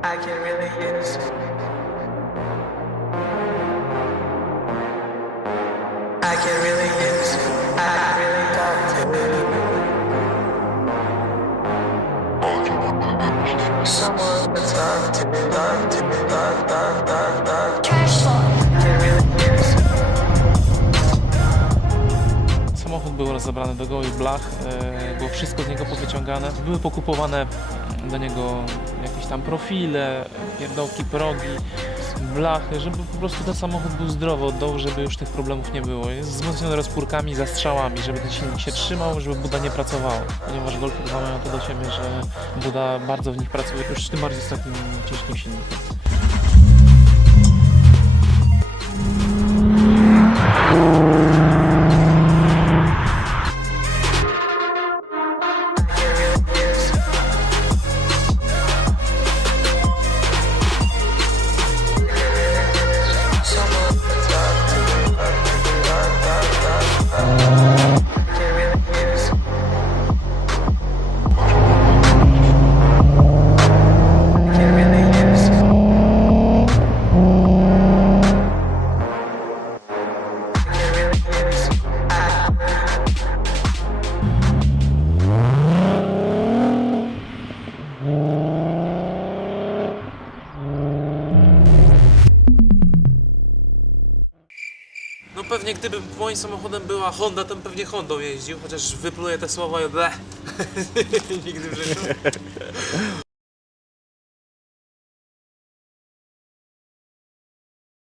I can really use. I can really use. I really talk to someone to talk to, talk to, talk, talk, talk, talk. I can really use. Samochód był rozebrany do gołych blach, e, było wszystko z niego powyciągane. Były pokupowane do niego jakieś tam profile, pierdołki, progi, blachy, żeby po prostu ten samochód był zdrowy od dołu, żeby już tych problemów nie było. Jest wzmocniony rozpórkami, zastrzałami, żeby ten silnik się trzymał, żeby buda nie pracowała. Ponieważ Golfy 2 mają to do siebie, że buda bardzo w nich pracuje, już tym bardziej z takim ciężkim silnikiem. Pewnie gdyby moim samochodem była Honda, to bym pewnie Hondą jeździł, chociaż wypluję te słowa i bleh. Nigdy w życiu.